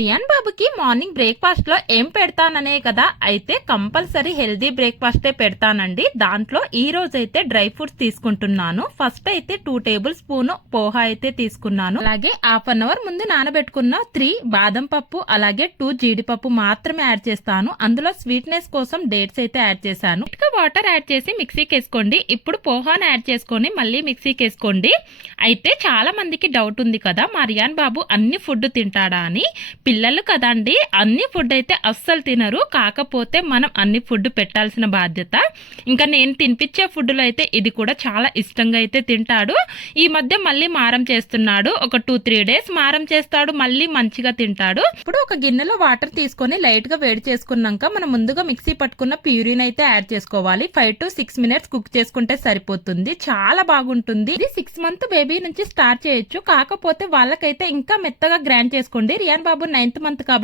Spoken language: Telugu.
రియాన్ బాబుకి మార్నింగ్ బ్రేక్ఫాస్ట్లో ఏం పెడతాననే కదా అయితే కంపల్సరీ హెల్దీ బ్రేక్ఫాస్టే పెడతానండి. దాంట్లో ఈ రోజైతే డ్రై ఫ్రూట్స్ తీసుకుంటున్నాను. ఫస్ట్ అయితే టూ టేబుల్ స్పూన్ పోహా అయితే తీసుకున్నాను. అలాగే హాఫ్ అన్ అవర్ ముందు నానబెట్టుకున్న త్రీ బాదం పప్పు అలాగే టూ జీడిపప్పు మాత్రమే యాడ్ చేస్తాను. అందులో స్వీట్నెస్ కోసం డేట్స్ అయితే యాడ్ చేశాను. ఇంకా వాటర్ యాడ్ చేసి మిక్సీకి వేసుకోండి. ఇప్పుడు పోహాను యాడ్ చేసుకొని మళ్ళీ మిక్సీకి వేసుకోండి. అయితే చాలా మందికి డౌట్ ఉంది కదా మా రియాన్ బాబు అన్ని ఫుడ్ తింటాడా అని. పిల్లలు కదండి అన్ని ఫుడ్ అయితే అస్సలు తినరు. కాకపోతే మనం అన్ని ఫుడ్ పెట్టాల్సిన బాధ్యత. ఇంకా నేను తినిపించే ఫుడ్లో అయితే ఇది కూడా చాలా ఇష్టంగా అయితే తింటాడు. ఈ మధ్య మళ్ళీ మారం చేస్తున్నాడు. ఒక టూ త్రీ డేస్ మారం చేస్తాడు. మళ్ళీ మంచిగా తింటాడు. ఇప్పుడు ఒక గిన్నెలో వాటర్ తీసుకొని లైట్గా వేడి చేసుకున్నాక మనం ముందుగా మిక్సీ పట్టుకున్న ప్యూరిన్ అయితే యాడ్ చేసుకోవాలి. Five to six minutes cook చేసుకుంటే సరిపోతుంది. చాలా బాగుంటుంది. ఇది సిక్స్ మంత్ బేబీ నుంచి స్టార్ట్ చేయొచ్చు. కాకపోతే వాళ్ళకైతే ఇంకా మెత్తగా గ్రైండ్ చేసుకోండి. రియాన్ బాబు నైన్త్ మంత్ కాబట్టి